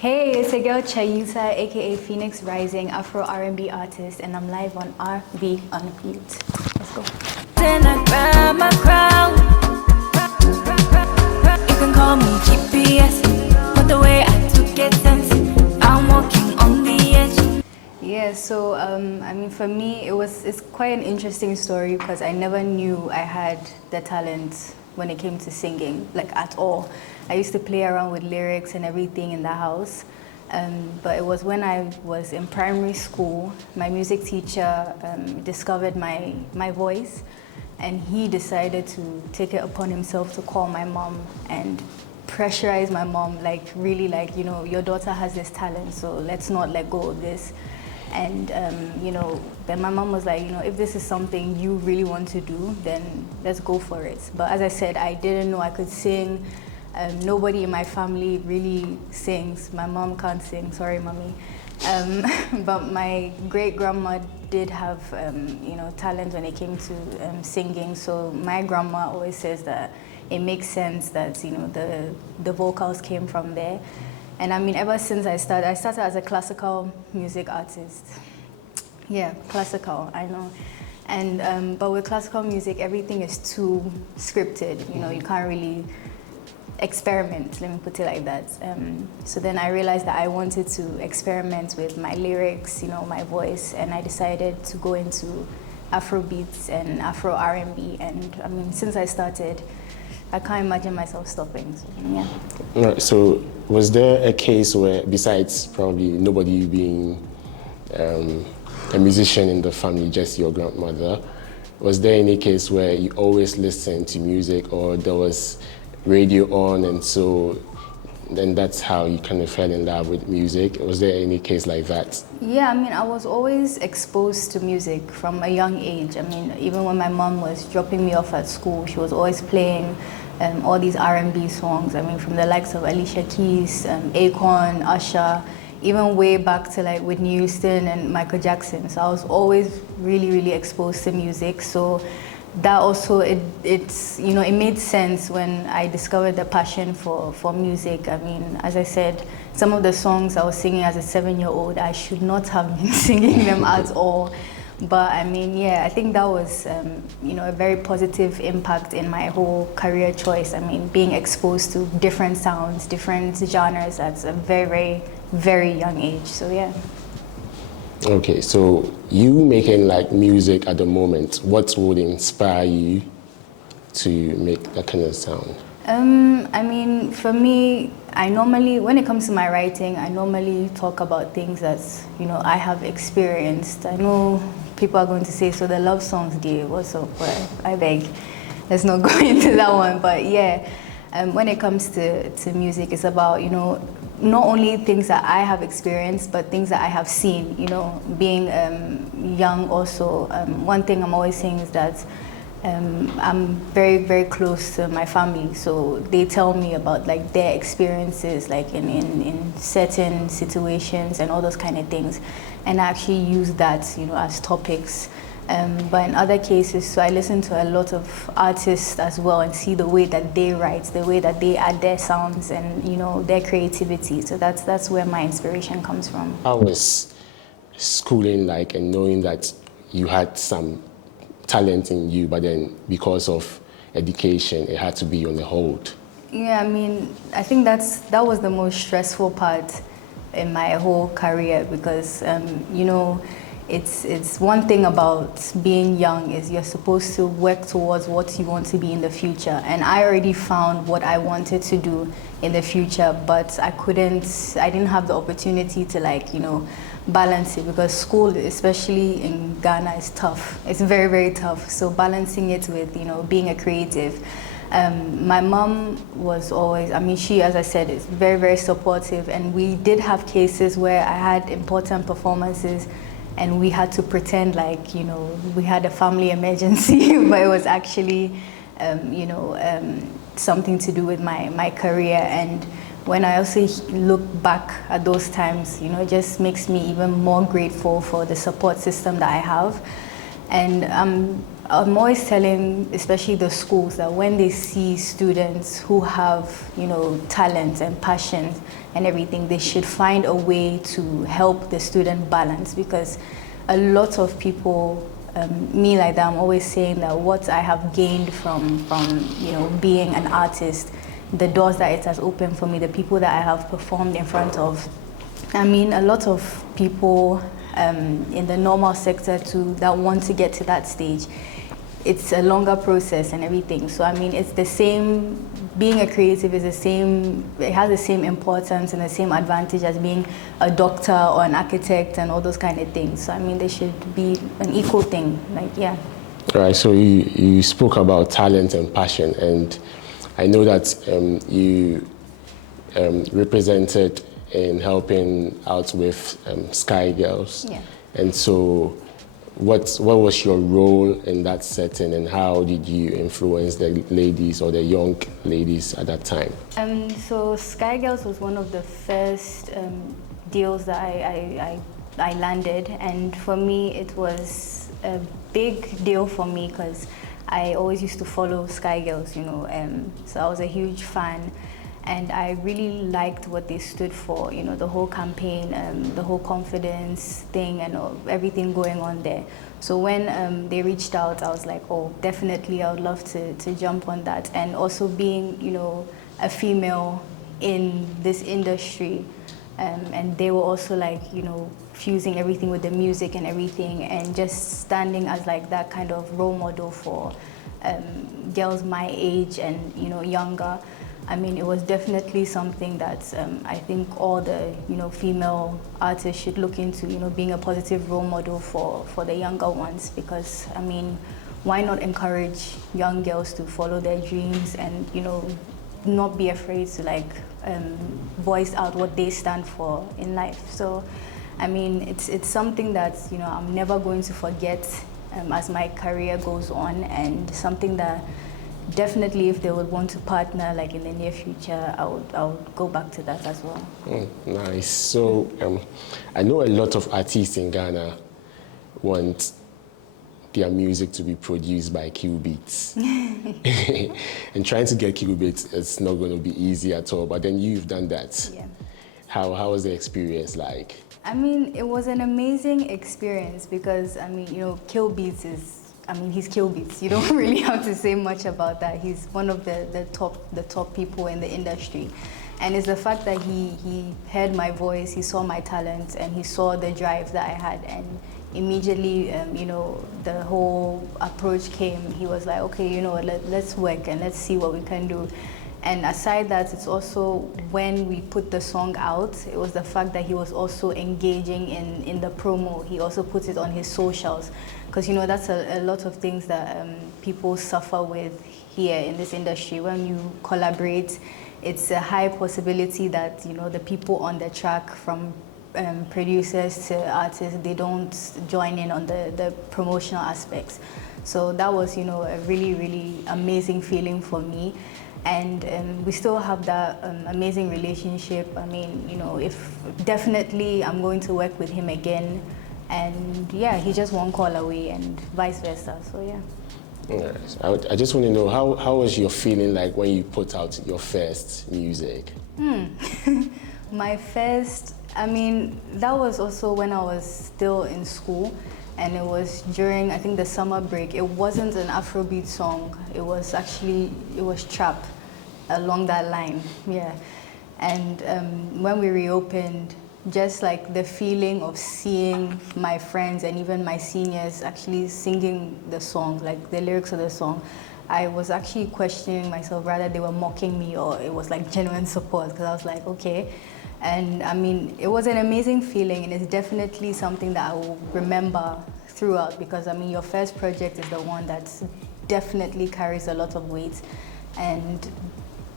Hey, it's your girl Chayuta, aka Phoenix Rising Afro R&B artist, and I'm live on RV Unmute. Let's go. Then I grab my crown. You can call me GPS, but the way I took it sense, I'm walking on the edge. Yeah, so I mean, for me, it's quite an interesting story because I never knew I had the talent when it came to singing, like at all. I used to play around with lyrics and everything in the house, but it was when I was in primary school, my music teacher discovered my voice, and he decided to take it upon himself to call my mom and pressurize my mom, like really like, you know, your daughter has this talent, so let's not let go of this. And you know, then my mom was like, you know, if this is something you really want to do, then let's go for it. But as I said, I didn't know I could sing. Nobody in my family really sings. My mom can't sing, sorry mommy. But my great grandma did have you know, talent when it came to singing. So my grandma always says that it makes sense that, you know, the vocals came from there. And I mean, ever since I started as a classical music artist. Yeah, classical, I know. And but with classical music, everything is too scripted. You know, you can't really experiment, let me put it like that. So then I realized that I wanted to experiment with my lyrics, you know, my voice, and I decided to go into Afro beats and Afro R&B. And I mean, since I started, I can't imagine myself stopping, so yeah. Right, so was there a case where, besides probably nobody being a musician in the family, just your grandmother, was there any case where you always listened to music, or there was radio on, and so then that's how you kind of fell in love with music? Was there any case like that? Yeah, I mean, I was always exposed to music from a young age. I mean, even when my mom was dropping me off at school, she was always playing all these R&B songs. I mean, from the likes of Alicia Keys, Akon, Usher, even way back to like Whitney Houston and Michael Jackson. So I was always really, really exposed to music. So that also, it's, you know, it made sense when I discovered the passion for music. I mean, as I said, some of the songs I was singing as a 7-year-old, I should not have been singing them at all. But I mean, yeah, I think that was, you know, a very positive impact in my whole career choice. I mean, being exposed to different sounds, different genres at a very, very, very young age. So yeah. Okay, so you making like music at the moment, what would inspire you to make that kind of sound? I mean, for me, I normally, when it comes to my writing, I normally talk about things that, you know, I have experienced. I know people are going to say, so the love songs, dear, what's up? But I beg, let's not go into that one. But yeah, when it comes to music, it's about, you know, not only things that I have experienced, but things that I have seen, you know, being young also. One thing I'm always saying is that I'm very, very close to my family, so they tell me about like their experiences, like in certain situations and all those kind of things, and I actually use that, you know, as topics. But in other cases, so I listen to a lot of artists as well and see the way that they write, the way that they add their sounds and, you know, their creativity. So that's where my inspiration comes from. How was schooling like, and knowing that you had some talent in you, but then because of education, it had to be on hold? Yeah, I mean, I think that was the most stressful part in my whole career because, you know, it's one thing about being young is you're supposed to work towards what you want to be in the future. And I already found what I wanted to do in the future, but I didn't have the opportunity to, like, you know, balance it because school, especially in Ghana, is tough. It's very, very tough. So balancing it with, you know, being a creative. My mom was always, I mean, she, as I said, is very, very supportive. And we did have cases where I had important performances and we had to pretend like, you know, we had a family emergency, but it was actually, you know, something to do with my career. And when I also look back at those times, you know, it just makes me even more grateful for the support system that I have. And I'm always telling, especially the schools, that when they see students who have, talent and passion and everything, they should find a way to help the student balance, because a lot of people, me like that, I'm always saying that what I have gained from being an artist, the doors that it has opened for me, the people that I have performed in front of. I mean, a lot of people in the normal sector too that want to get to that stage, it's a longer process and everything. So I mean, it's the same. Being a creative is the same. It has the same importance and the same advantage as being a doctor or an architect and all those kind of things. So I mean, they should be an equal thing. Like, yeah. All right. So you spoke about talent and passion, and I know that you represented in helping out with Sky Girls. Yeah. And so what was your role in that setting, and how did you influence the ladies or the young ladies at that time? So Sky Girls was one of the first deals that I landed, and for me it was a big deal for me because I always used to follow Sky Girls, so I was a huge fan. And I really liked what they stood for, the whole campaign, the whole confidence thing and everything going on there. So when they reached out, I was like, oh, definitely, I would love to jump on that. And also being, a female in this industry, and they were also like, fusing everything with the music and everything, and just standing as like that kind of role model for girls my age and, younger. I mean, it was definitely something that I think all the female artists should look into, being a positive role model for the younger ones, because I mean, why not encourage young girls to follow their dreams and not be afraid to like voice out what they stand for in life. So I mean, it's something that I'm never going to forget as my career goes on, and something that definitely, if they would want to partner, like in the near future, I would go back to that as well. Nice. So I know a lot of artists in Ghana want their music to be produced by Q-Beats. And trying to get Q-Beats, it's not going to be easy at all. But then you've done that. Yeah. How was the experience like? I mean, it was an amazing experience because, I mean, Q-Beats he's Kill Beats. You don't really have to say much about that. He's one of the top people in the industry. And it's the fact that he heard my voice, he saw my talent, and he saw the drive that I had. And immediately, the whole approach came. He was like, okay, let's work and let's see what we can do. And aside that, it's also when we put the song out, it was the fact that he was also engaging in the promo. He also put it on his socials. Because, that's a lot of things that people suffer with here in this industry. When you collaborate, it's a high possibility that, the people on the track, from producers to artists, they don't join in on the promotional aspects. So that was, a really, really amazing feeling for me. And we still have that amazing relationship. I mean, if definitely I'm going to work with him again. And yeah, he's just one call away and vice versa, so yeah. Yes. I just want to know, how was your feeling like when you put out your first music? My first, I mean, that was also when I was still in school, and it was during, I think, the summer break. It wasn't an Afrobeat song, it was trap along that line, yeah. And when we reopened, just like the feeling of seeing my friends and even my seniors actually singing the song, like the lyrics of the song, I was actually questioning myself whether they were mocking me or it was like genuine support, because I was like, okay. And I mean, it was an amazing feeling, and it's definitely something that I will remember throughout, because I mean, your first project is the one that definitely carries a lot of weight. And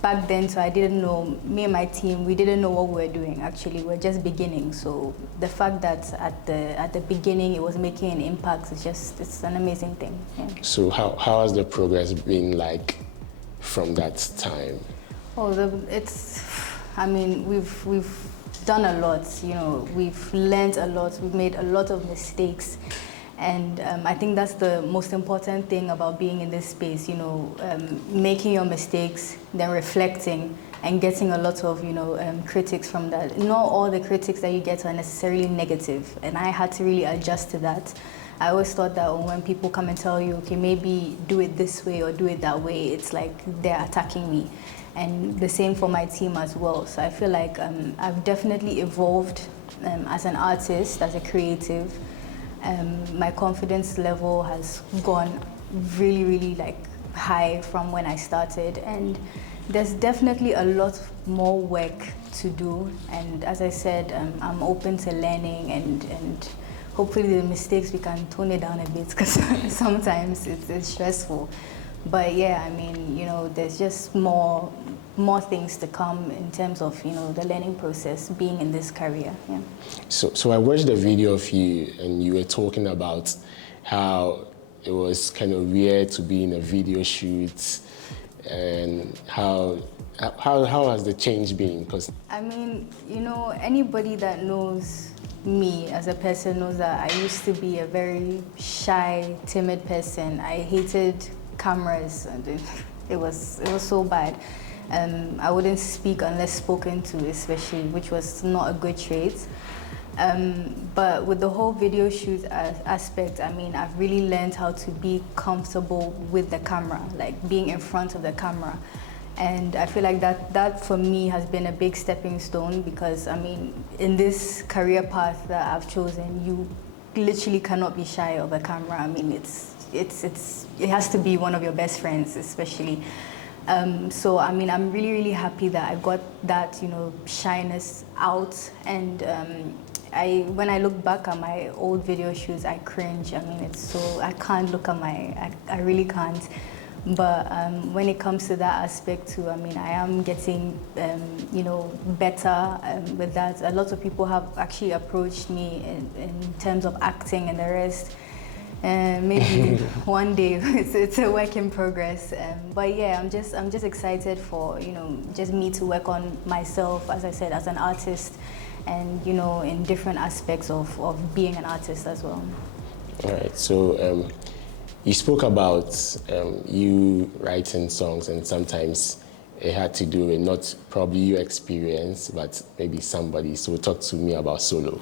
back then, so I didn't know, me and my team, we didn't know what we were doing, actually. We're just beginning. So the fact that at the beginning it was making an impact, it's an amazing thing. Yeah. So how has the progress been like from that time? Oh, I mean, we've done a lot, we've learned a lot, we've made a lot of mistakes. And I think that's the most important thing about being in this space, making your mistakes, then reflecting and getting a lot of, critics from that. Not all the critics that you get are necessarily negative, and I had to really adjust to that. I always thought that when people come and tell you, okay, maybe do it this way or do it that way, it's like they're attacking me. And the same for my team as well. So I feel like I've definitely evolved as an artist, as a creative. My confidence level has gone really, really high from when I started, and there's definitely a lot more work to do. And as I said, I'm open to learning, and hopefully the mistakes, we can tone it down a bit, because sometimes it's stressful. But yeah, I mean, there's just more things to come in terms of, the learning process, being in this career. Yeah. So I watched the video of you, and you were talking about how it was kind of weird to be in a video shoot, and how has the change been? Because I mean, anybody that knows me as a person knows that I used to be a very shy, timid person. I hated cameras, and it was so bad. I wouldn't speak unless spoken to, especially, which was not a good trait. But with the whole video shoot aspect, I mean, I've really learned how to be comfortable with the camera, like being in front of the camera. And I feel like that for me has been a big stepping stone, because I mean, in this career path that I've chosen, you literally cannot be shy of a camera. I mean, it has to be one of your best friends, especially. So I mean, I'm really, really happy that I got that, shyness out. And when I look back at my old video shoots, I cringe. I mean, I can't look at I really can't. But when it comes to that aspect too, I mean, I am getting, better with that. A lot of people have actually approached me in terms of acting and the rest. Maybe one day. It's a work in progress. But yeah, I'm just excited for, just me to work on myself, as I said, as an artist, and in different aspects of being an artist as well. All right. So you spoke about you writing songs, and sometimes it had to do with not probably your experience, but maybe somebody. So talk to me about solo.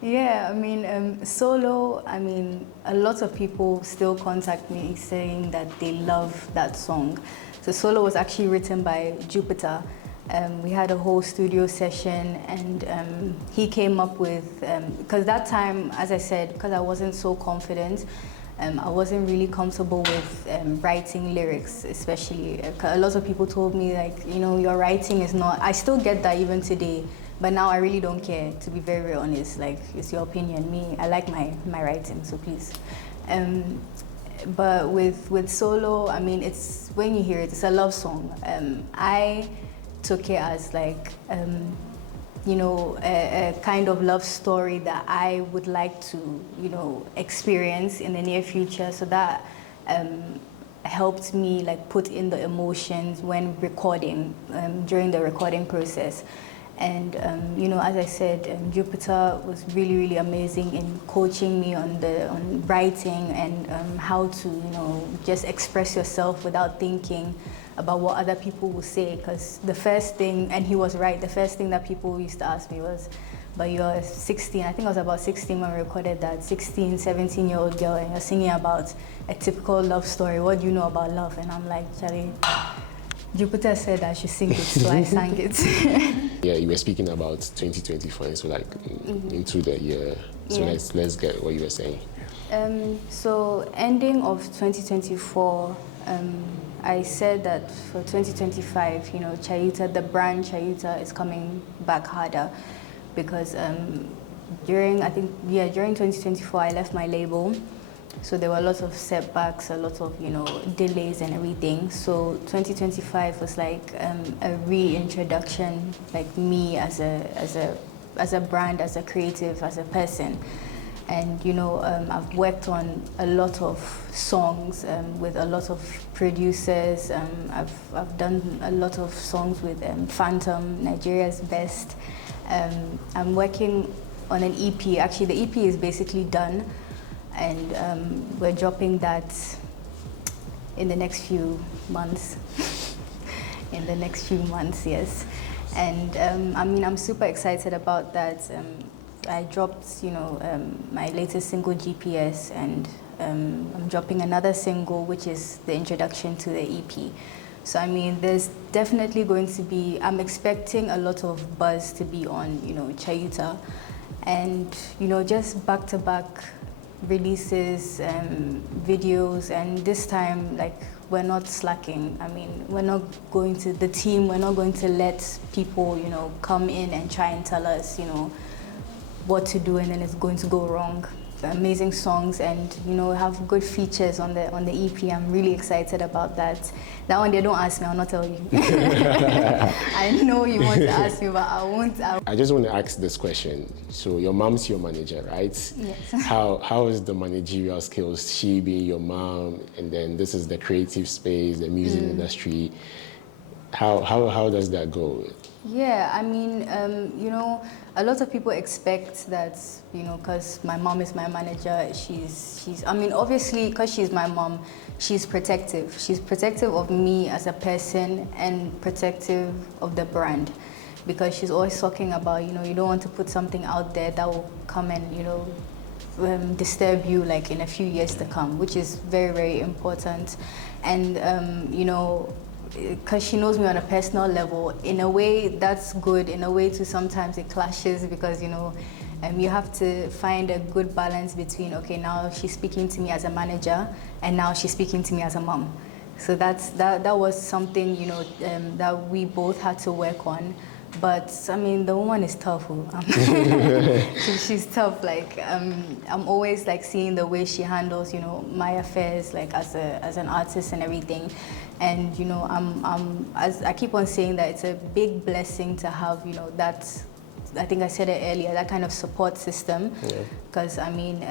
Yeah, I mean, solo, I mean, a lot of people still contact me saying that they love that song. So solo was actually written by Jupiter. We had a whole studio session, and he came up with, because that time, as I said, because I wasn't so confident, I wasn't really comfortable with writing lyrics, especially. A lot of people told me, your writing is not, I still get that even today, but now I really don't care, to be very, very honest. It's your opinion. Me, I like my writing, so please. But with solo, I mean, it's, when you hear it, it's a love song. I took it as a kind of love story that I would like to, experience in the near future. So that helped me put in the emotions when recording, during the recording process. And as I said, Jupiter was really, really amazing in coaching me on writing and how to, just express yourself without thinking about what other people will say. Because the first thing, and he was right, the first thing that people used to ask me was, but you're 16, I think I was about 16 when we recorded that, 16, 17-year-old girl, and you're singing about a typical love story. What do you know about love? And I'm like, Charlie, Jupiter said I should sing it, so I sang it. Yeah, you were speaking about 2024, so into the year. So yeah. Let's get what you were saying. So ending of 2024, I said that for 2025, Chayuta, the brand Chayuta is coming back harder, because during 2024 I left my label. So there were a lot of setbacks, a lot of, delays and everything. So 2025 was a reintroduction, me as a brand, as a creative, as a person. And I've worked on a lot of songs with a lot of producers. I've done a lot of songs with Phantom, Nigeria's Best. I'm working on an EP. Actually, the EP is basically done, and we're dropping that in the next few months. In the next few months, yes. And I mean, I'm super excited about that. I dropped, my latest single, GPS, and I'm dropping another single, which is the introduction to the EP. So I mean, there's definitely going to be, I'm expecting a lot of buzz to be on, Chayuta. And, just back-to-back releases, videos, and this time, like, we're not slacking. I mean, we're not going to let people, come in and try and tell us, what to do, and then it's going to go wrong. Amazing songs, and have good features on the EP. I'm really excited about that. That one, they don't ask me, I'll not tell you. I know you want to ask me, but I won't. I just want to ask this question. So your mom's your manager, right? Yes. How is the managerial skills? She being your mom, and then this is the creative space, the music industry. How does that go? Yeah, I mean, a lot of people expect that, because my mom is my manager, she's, I mean, obviously, because she's my mom, she's protective. She's protective of me as a person and protective of the brand, because she's always talking about, you don't want to put something out there that will come and, disturb you, like, in a few years to come, which is very, very important. And, because she knows me on a personal level, in a way that's good, in a way too sometimes it clashes, because you have to find a good balance between, okay, now she's speaking to me as a manager and now she's speaking to me as a mom. So that was something that we both had to work on. But I mean, the woman is tough. She's tough. Like I'm always like seeing the way she handles, my affairs, like as an artist and everything. And as I keep on saying that it's a big blessing to have, that. I think I said it earlier, that kind of support system. Because I mean,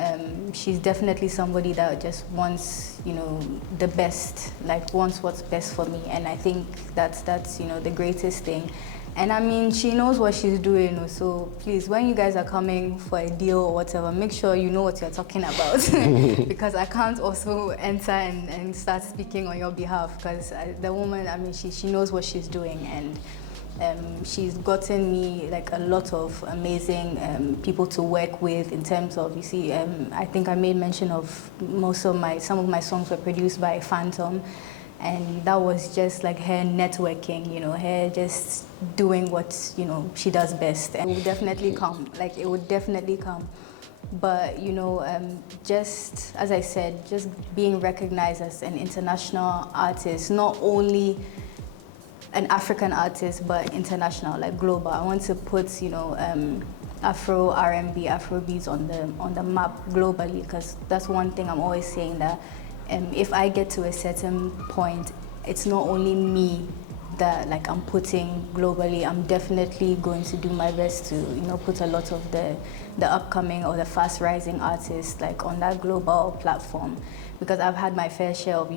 she's definitely somebody that just wants, the best, like wants what's best for me. And I think that's the greatest thing. And I mean, she knows what she's doing, so please, when you guys are coming for a deal or whatever, make sure you know what you're talking about. Because I can't also enter and start speaking on your behalf, because the woman, I mean, she knows what she's doing, and she's gotten me like a lot of amazing people to work with in terms of, you see, I think I made mention of some of my songs were produced by Phantom. And that was just like her networking, her just doing what, she does best. And it would definitely come, But, just, as I said, just being recognized as an international artist, not only an African artist, but international, like global. I want to put, Afro R&B, Afrobeats on the map globally, because that's one thing I'm always saying, that if I get to a certain point, it's not only me that like I'm putting globally. I'm definitely going to do my best to put a lot of the upcoming or the fast rising artists like on that global platform, because I've had my fair share of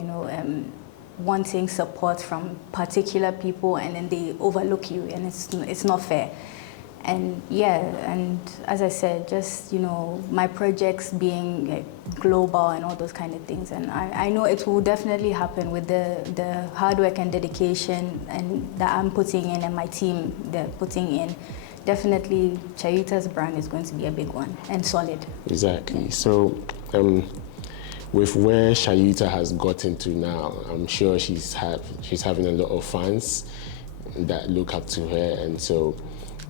wanting support from particular people, and then they overlook you, and it's not fair. And yeah, and as I said, just my projects being like, global and all those kind of things, and I know it will definitely happen with the hard work and dedication and that I'm putting in, and my team they're putting in. Definitely, Chayuta's brand is going to be a big one and solid. Exactly. So, with where Chayuta has gotten to now, I'm sure she's having a lot of fans that look up to her, and so.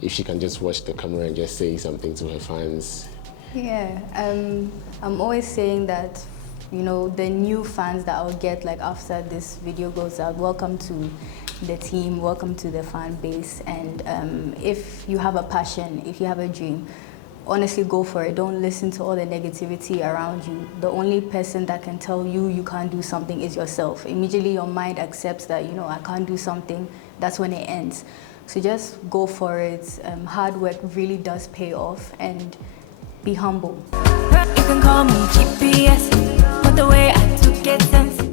If she can just watch the camera and just say something to her fans. Yeah, I'm always saying that, the new fans that I'll get like after this video goes out, welcome to the team, welcome to the fan base. And if you have a passion, if you have a dream, honestly go for it. Don't listen to all the negativity around you. The only person that can tell you can't do something is yourself. Immediately your mind accepts that, I can't do something, that's when it ends. So just go for it. Hard work really does pay off, and be humble. You can call me GPS, but the way I took it sense.